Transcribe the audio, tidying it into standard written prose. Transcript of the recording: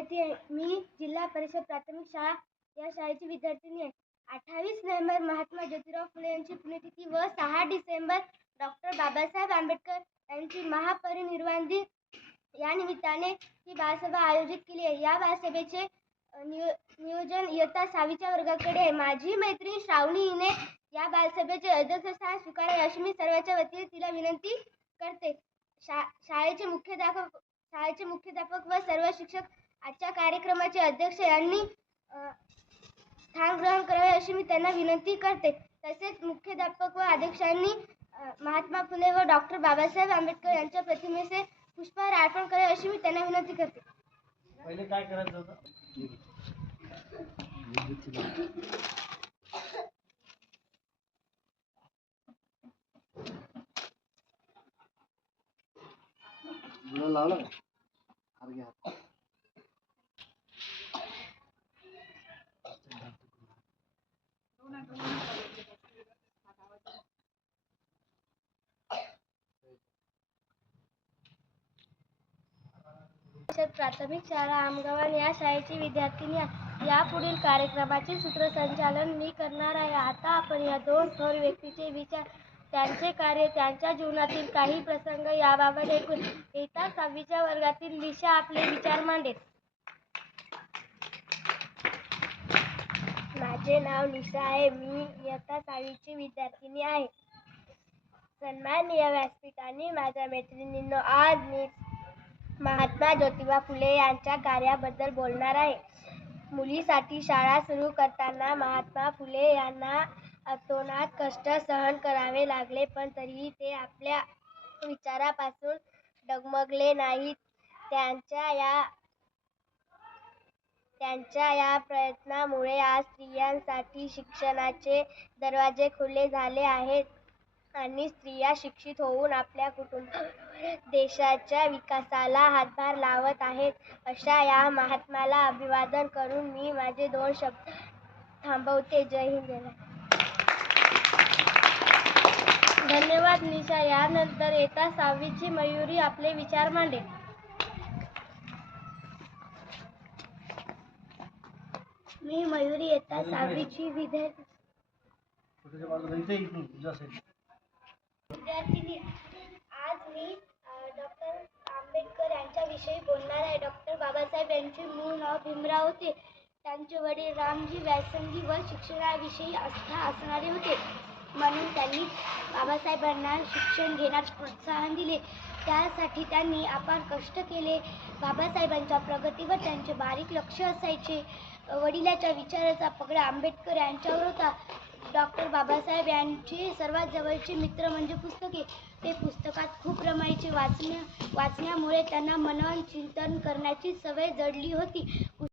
विद्यार्थी आहे. मी जिल्हा परिषद प्राथमिक शाळा या शाळेची विद्यार्थिनी आहे. 28 नोव्हेंबर महात्मा ज्योतिराव फुले यांची पुण्यतिथी व 6 डिसेंबर डॉक्टर बाबासाहेब आंबेडकर यांची महापरिनिर्वाण दिन या निमित्ताने ही बालसभा आयोजित केली आहे. या बालसभेचे नियोजन इयत्ता 6वीच्या वर्गाकडे आहे. माझी मैत्रीण श्रावणी हिने या बालसभेचे अध्यक्षस्थान स्वीकारावे अशी मी सर्वांच्या वतीने तिला विनंती करते. शाळेचे मुख्याध्यापक व सर्व शिक्षक आजच्या कार्यक्रमाचे अध्यक्ष यांनी स्थान ग्रहण करावे अशी मी त्यांना विनंती करते. तसेच मुख्याध्यापक व अध्यक्षांनी महात्मा फुले व डॉक्टर बाबासाहेब आंबेडकर यांच्या प्रतिमेचे पुष्पहार अर्पण करावे अशी मी त्यांना विनंती करते. पहिले काय करायचं होतं? लावलं का? प्राथमिक शाळा आमगावान या शाळेची विद्यार्थिनी आहे. यापुढील कार्यक्रमाचे सूत्रसंचालन मी करणार आहे. आता आपण या दोन थोर व्यक्तीचे विचार, त्यांचे कार्य, त्यांच्या जीवनातील काही प्रसंग याबाबत ऐकून. इयत्ता 6वीच्या वर्गातील निशा आपले विचार मांडेल. माझे नाव निशा आहे. मी इयत्ता 6वीची विद्यार्थिनी आहे. सन्माननीय व्यासपीठ आणि माझ्या मैत्रिणींनो, आज मी महात्मा ज्योतिबा फुले यांच्या कार्याबद्दल बोलणार आहे. मुलीसाठी शाळा सुरू करताना महात्मा फुले यांना अतोनात कष्ट सहन करावे लागले, पण तरीही ते आपल्या विचारापासून डगमगले नाहीत. त्यांच्या या प्रयत्नामुळे आज स्त्रियांसाठी शिक्षणाचे दरवाजे खुले झाले आहेत आणि स्त्रिया शिक्षित होऊन आपल्या कुटुंबाबरोबर देशाच्या विकासाला हातभार लावत आहेत. अशा या महात्म्याला अभिवादन करून मी माझे 2 शब्द थांबवते. जय हिंद, जय भारत. धन्यवाद निशा. यानंतर इयत्ता 6वीची मयुरी आपले विचार मांडेल. मी मयुरी इयत्ता 6वीची विद्यार्थिनी. आज मी डॉक्टर आंबेडकर यांच्याविषयी बोलणार आहे. डॉक्टर बाबासाहेब यांचे मूळ नाव भीमराव होते. त्यांचे वडील रामजी व्यासंगी व शिक्षणाविषयी आस्था असणारे होते, म्हणून त्यांनी बाबासाहेबांना शिक्षण घेण्यास प्रोत्साहन दिले. त्यासाठी त्यांनी अपार कष्ट केले. बाबासाहेबांच्या प्रगतीवर त्यांचे बारीक लक्ष असायचे. वडिलांच्या विचाराचा पगडा आंबेडकर यांच्यावर होता. डॉक्टर बाबासाहेब यांचे सर्वात जवळचे मित्र म्हणजे पुस्तके. ते पुस्तकात खूप रमायचे. वाचण्यामुळे त्यांना मनन चिंतन करण्याची सवय जडली होती.